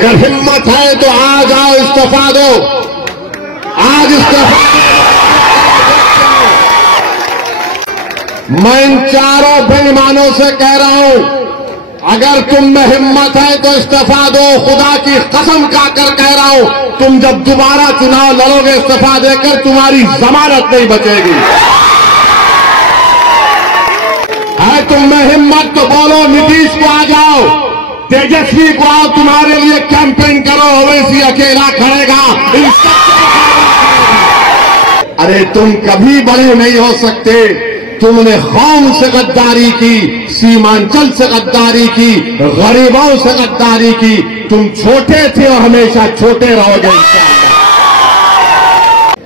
अगर हिम्मत है तो आज आओ, इस्तीफा दो। आज इस्तीफा। मैं इन चारों बेईमानों से कह रहा हूं, अगर तुम में हिम्मत है तो इस्तीफा दो। खुदा की कसम खाकर कह रहा हूं, तुम जब दोबारा चुनाव लड़ोगे इस्तीफा देकर, तुम्हारी जमानत नहीं बचेगी। है तुम में हिम्मत तो बोलो, नीतीश को आ जाओ, तेजस्वी को आओ, तुम्हारे लिए कैंपेन करो। ओवैसी अकेला खड़ेगा। अरे तुम कभी बड़े नहीं हो सकते। तुमने कौम से गद्दारी की, सीमांचल से गद्दारी की, गरीबों से गद्दारी की। तुम छोटे थे और हमेशा छोटे रहोगे।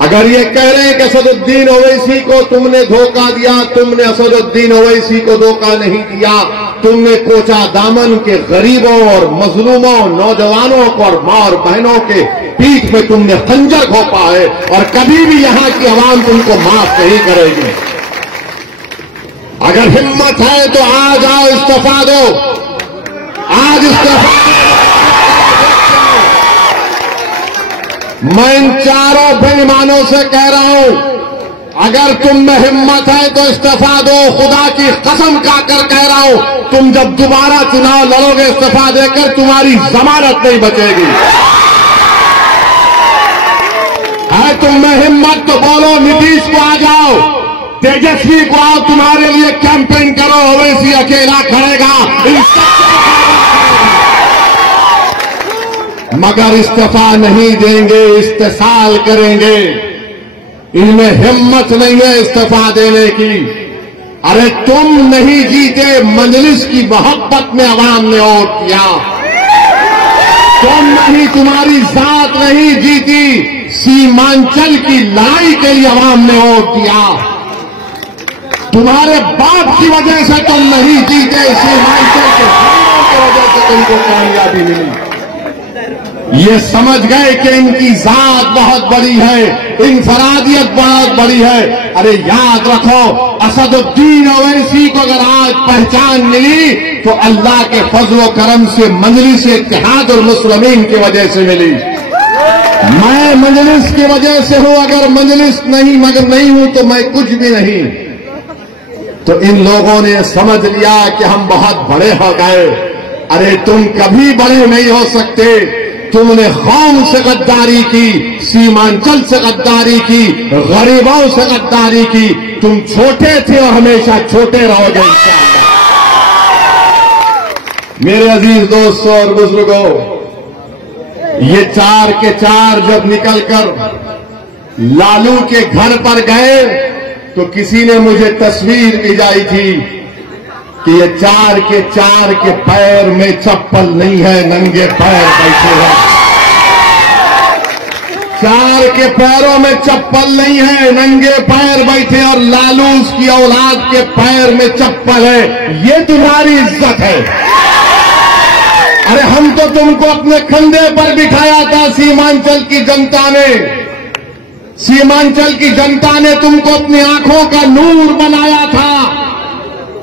अगर ये कह रहे हैं कि असदुद्दीन ओवैसी को तुमने धोखा दिया, तुमने असदुद्दीन ओवैसी को धोखा नहीं दिया। तुमने कोचा दामन के गरीबों और मजलूमों, नौजवानों को और मां और बहनों के पीठ में तुमने खंजर घोंपा है और कभी भी यहां की आवाम तुमको माफ नहीं करेगी। अगर हिम्मत है तो आज आओ, इस्तीफा दो। आज इस्तीफा। मैं इन चारों बेईमानों से कह रहा हूं, अगर तुम में हिम्मत है तो इस्तीफा दो। खुदा की कसम खाकर कह रहा हूं, तुम जब दोबारा चुनाव लड़ोगे इस्तीफा देकर, तुम्हारी जमानत नहीं बचेगी। है तुम में हिम्मत तो बोलो, नीतीश को आ जाओ, तेजस्वी को आओ, तुम्हारे लिए कैंपेन करो। ओवैसी अकेला खड़ेगा। मगर इस्तीफा नहीं देंगे, इस्तेसाल करेंगे। इनमें हिम्मत नहीं है इस्तीफा देने की। अरे तुम नहीं जीते, मजलिस की मोहब्बत में अवाम ने वोट किया। तुम नहीं, तुम्हारी जात नहीं जीती, सीमांचल की लड़ाई के लिए अवाम ने वोट दिया। तुम्हारे बाप की वजह से तुम नहीं जीते, सीमांचल के वजह से तुमको कामयाबी मिली। ये समझ गए कि इनकी जात बहुत बड़ी है, इनफरादियत बहुत बड़ी है। अरे याद रखो, असदुद्दीन ओवैसी को अगर आज पहचान मिली तो अल्लाह के फजल व करम से मजलिस इत्तेहाद और मुस्लिमीन की वजह से मिली। मैं मजलिस की वजह से हूं, अगर मजलिस नहीं मगर नहीं हूं तो मैं कुछ भी नहीं। तो इन लोगों ने समझ लिया कि हम बहुत बड़े हो गए। अरे तुम कभी बड़े नहीं हो सकते। तुमने कौम से गद्दारी की, सीमांचल से गद्दारी की, गरीबों से गद्दारी की। तुम छोटे थे और हमेशा छोटे रहोगे। मेरे अजीज दोस्तों और बुजुर्गों, ये चार के चार जब निकलकर लालू के घर पर गए तो किसी ने मुझे तस्वीर भिजाई थी कि ये चार के पैर में चप्पल नहीं है, नंगे पैर बैठे हैं। चार के पैरों में चप्पल नहीं है, नंगे पैर बैठे, और लालू उसकी औलाद के पैर में चप्पल है। ये तुम्हारी इज्जत है। अरे हम तो तुमको अपने कंधे पर बिठाया था। सीमांचल की जनता ने, सीमांचल की जनता ने तुमको अपनी आंखों का नूर बनाया था,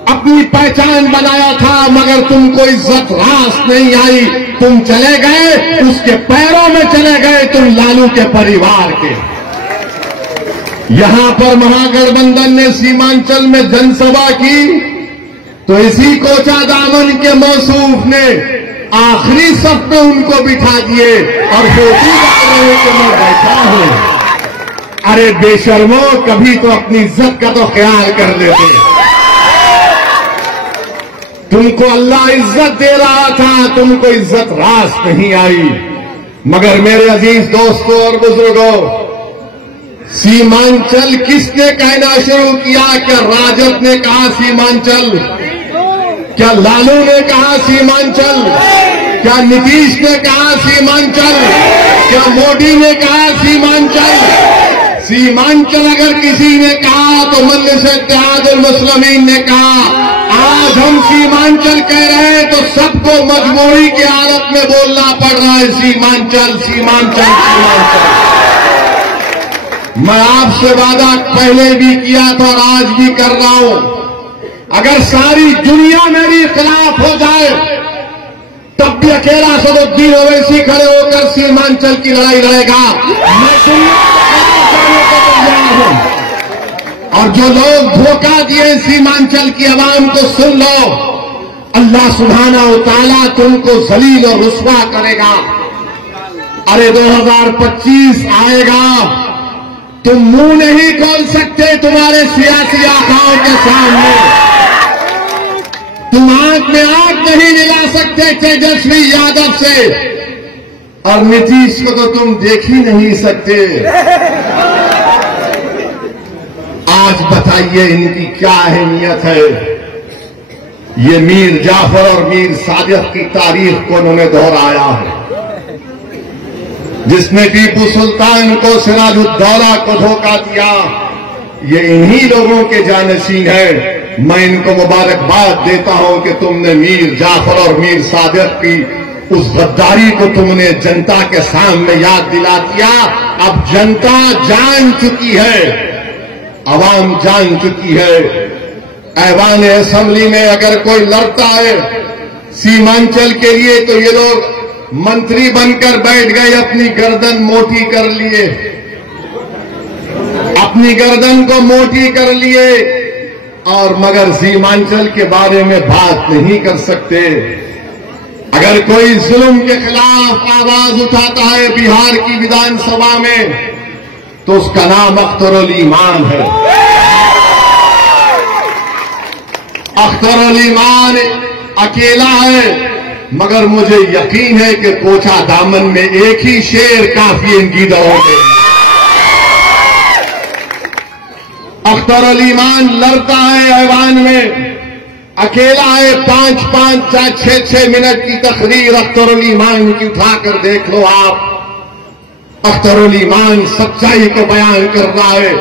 अपनी पहचान बनाया था, मगर तुमको इज्जत रास नहीं आई। तुम चले गए, उसके पैरों में चले गए, तुम लालू के परिवार के। यहां पर महागठबंधन ने सीमांचल में जनसभा की तो इसी कोचा दामन के मौसूफ ने आखिरी सफ पे उनको बिठा दिए और फोटो डाल रहे कि मैं बैठा हूं। अरे बेशर्मो, कभी तो अपनी इज्जत का तो ख्याल कर लेते। तुमको अल्लाह इज्जत दे रहा था, तुमको इज्जत रास नहीं आई। मगर मेरे अजीज दोस्तों और बुजुर्गों, सीमांचल किसने कहना शुरू किया? क्या राजद ने कहा सीमांचल? क्या लालू ने कहा सीमांचल? क्या नीतीश ने कहा सीमांचल? क्या मोदी ने कहा सीमांचल? सीमांचल अगर किसी ने कहा तो मजलिस इत्तेहाद मुस्लिमीन ने कहा। आज हम सीमांचल कह रहे हैं तो सबको मजबूरी की हालत में बोलना पड़ रहा है सीमांचल, सीमांचल, सीमांचल। मैं आपसे वादा पहले भी किया था और आज भी कर रहा हूं, अगर सारी दुनिया मेरे खिलाफ हो जाए तब भी अकेला असदुद्दीन ओवैसी खड़े होकर सीमांचल की लड़ाई लड़ेगा। मैं दुनिया को तैयार हूं। और जो लोग धोखा दिए सीमांचल की आवाम को, सुन लो, अल्लाह सुब्हाना व तआला तुमको जलील और रुस्वा करेगा। अरे 2025 आएगा, तुम मुंह नहीं खोल सकते तुम्हारे सियासी आकाओं के सामने। तुम आंख में आंख नहीं मिला सकते तेजस्वी यादव से, और नीतीश को तो तुम देख ही नहीं सकते। आज बताइए इनकी क्या अहमियत है। ये मीर जाफर और मीर सादिक की तारीख को उन्होंने दोहराया है, जिसने टीपू सुल्तान को, सिराजुद्दौला को धोखा दिया। ये इन्हीं लोगों के जानशीन है। मैं इनको मुबारकबाद देता हूं कि तुमने मीर जाफर और मीर सादिक की उस गद्दारी को तुमने जनता के सामने याद दिला दिया। अब जनता जान चुकी है, अवाम जान चुकी है। ऐवान असेंबली में अगर कोई लड़ता है सीमांचल के लिए, तो ये लोग मंत्री बनकर बैठ गए, अपनी गर्दन मोटी कर लिए, अपनी गर्दन को मोटी कर लिए, और मगर सीमांचल के बारे में बात नहीं कर सकते। अगर कोई जुल्म के खिलाफ आवाज उठाता है बिहार की विधानसभा में, तो उसका नाम अख्तरुल ईमान है। अख्तरुल ईमान अकेला है, मगर मुझे यकीन है कि कोचा दामन में एक ही शेर काफी इनकी दौड़ में। अख्तरुल ईमान लड़ता है ऐवान में, अकेला है। 5-5 या 6-6 मिनट की तकरीर अख्तरुल ईमान की उठाकर देख लो आप। अख्तरुल ईमान सच्चाई को बयान कर रहा है,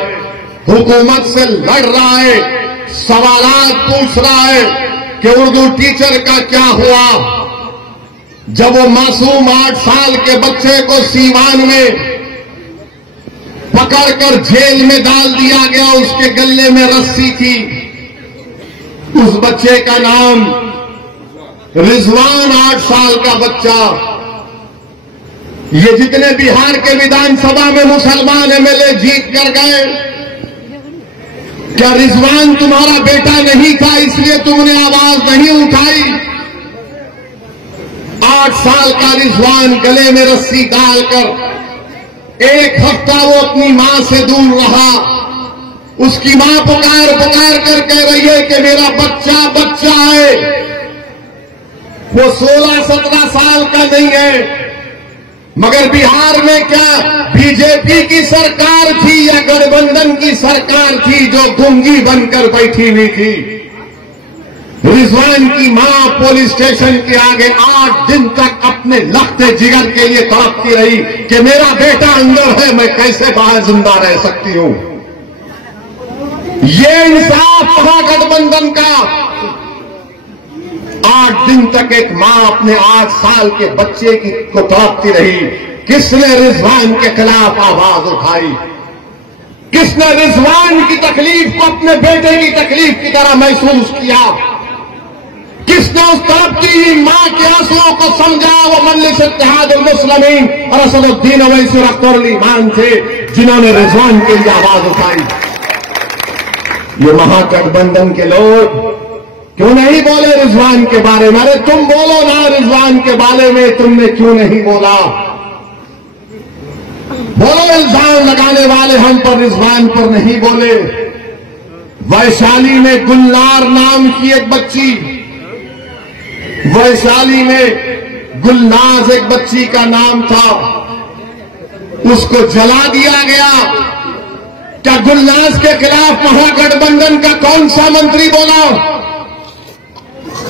हुकूमत से लड़ रहा है, सवालात पूछ रहा है कि उर्दू टीचर का क्या हुआ, जब वो मासूम 8 साल के बच्चे को सीवान में पकड़कर जेल में डाल दिया गया, उसके गले में रस्सी थी। उस बच्चे का नाम रिजवान, 8 साल का बच्चा। ये जितने बिहार के विधानसभा में मुसलमान एमएलए जीत कर गए, क्या रिजवान तुम्हारा बेटा नहीं था इसलिए तुमने आवाज नहीं उठाई? 8 साल का रिजवान गले में रस्सी डालकर 1 हफ्ता वो अपनी मां से दूर रहा। उसकी मां पुकार पुकार कर कह रही है कि मेरा बच्चा बच्चा है। वो 16-17 साल का नहीं है। मगर बिहार में क्या बीजेपी की सरकार थी या गठबंधन की सरकार थी जो गूंगी बनकर बैठी हुई थी? रिजवान की मां पुलिस स्टेशन के आगे 8 दिन तक अपने लखते जिगर के लिए तड़पती रही कि मेरा बेटा अंदर है, मैं कैसे बाहर जिंदा रह सकती हूं। ये इंसाफ महागठबंधन का। 8 दिन तक एक मां अपने 8 साल के बच्चे की को तड़पती रही। किसने रिजवान के खिलाफ आवाज उठाई? किसने रिजवान की तकलीफ को अपने बेटे की तकलीफ की तरह महसूस किया? किसने उस तड़पती हुई मां के आंसुओं को समझा? वो मजलिस इत्तेहादुल मुस्लिमीन और असदुद्दीन ओवैसी और अख्तरुल ईमान थे, जिन्होंने रिजवान के लिए आवाज उठाई। ये महागठबंधन के लोग क्यों नहीं बोले रिजवान के बारे में? अरे तुम बोलो ना रिजवान के बारे में, तुमने क्यों नहीं बोला? बोलो, इल्जाम लगाने वाले हम पर, रिजवान पर नहीं बोले। वैशाली में गुलनार नाम की एक बच्ची, वैशाली में गुलनाज एक बच्ची का नाम था, उसको जला दिया गया। क्या गुलनाज के खिलाफ महागठबंधन का कौन सा मंत्री बोला?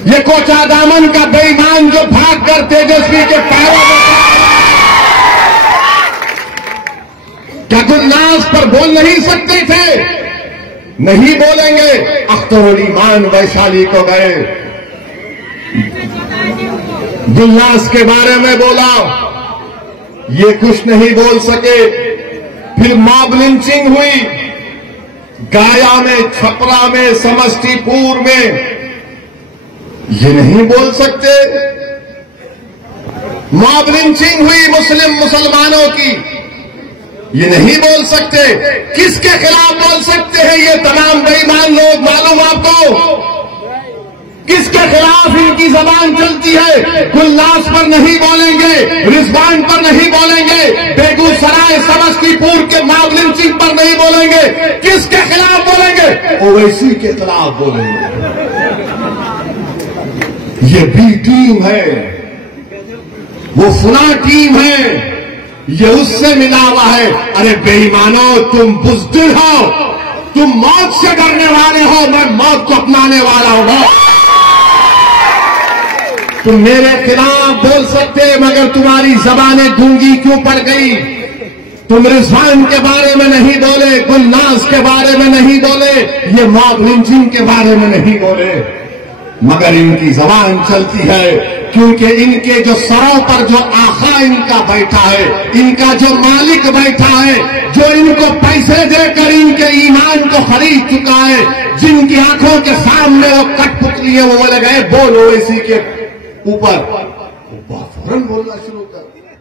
ये कोचा दामन का बेईमान जो भाग कर तेजस्वी के पैरों में, क्या गुलनाज पर बोल नहीं सकते थे? नहीं बोलेंगे। अख्तरुल ईमान वैशाली को गए, गुलनाज के बारे में बोला, ये कुछ नहीं बोल सके। फिर मॉब लिंचिंग हुई गाया में, छपरा में, समस्तीपुर में, ये नहीं बोल सकते। मॉब लिंचिंग हुई मुसलमानों की, ये नहीं बोल सकते। किसके खिलाफ बोल सकते हैं ये तमाम बेईमान लोग, मालूम आपको? किसके खिलाफ इनकी जबान चलती है? गुलनास पर नहीं बोलेंगे, रिजवान पर नहीं बोलेंगे, बेगूसराय समस्तीपुर के मॉब लिंचिंग पर नहीं बोलेंगे। किसके खिलाफ बोलेंगे? ओवैसी के खिलाफ बोलेंगे। ये बी टीम है, वो फुला टीम है, ये उससे मिला हुआ है। अरे बेईमानों, तुम बुज़दिल हो, तुम मौत से डरने वाले हो, मैं मौत को अपनाने वाला हूं। तुम मेरे खिलाफ बोल सकते, मगर तुम्हारी जबानें गूंगी क्यों पड़ गई? तुम रिजवान के बारे में नहीं बोले, गुलनास के बारे में नहीं बोले, ये मॉब लिंचिंग के बारे में नहीं बोले, मगर इनकी जबान चलती है क्योंकि इनके जो सरों पर जो आका इनका बैठा है, इनका जो मालिक बैठा है, जो इनको पैसे देकर इनके ईमान को खरीद चुका है, जिनकी आंखों के सामने वो कठपुतली है, वो लगे बोलो इसी के ऊपर, वो फौरन बोलना शुरू कर दिया।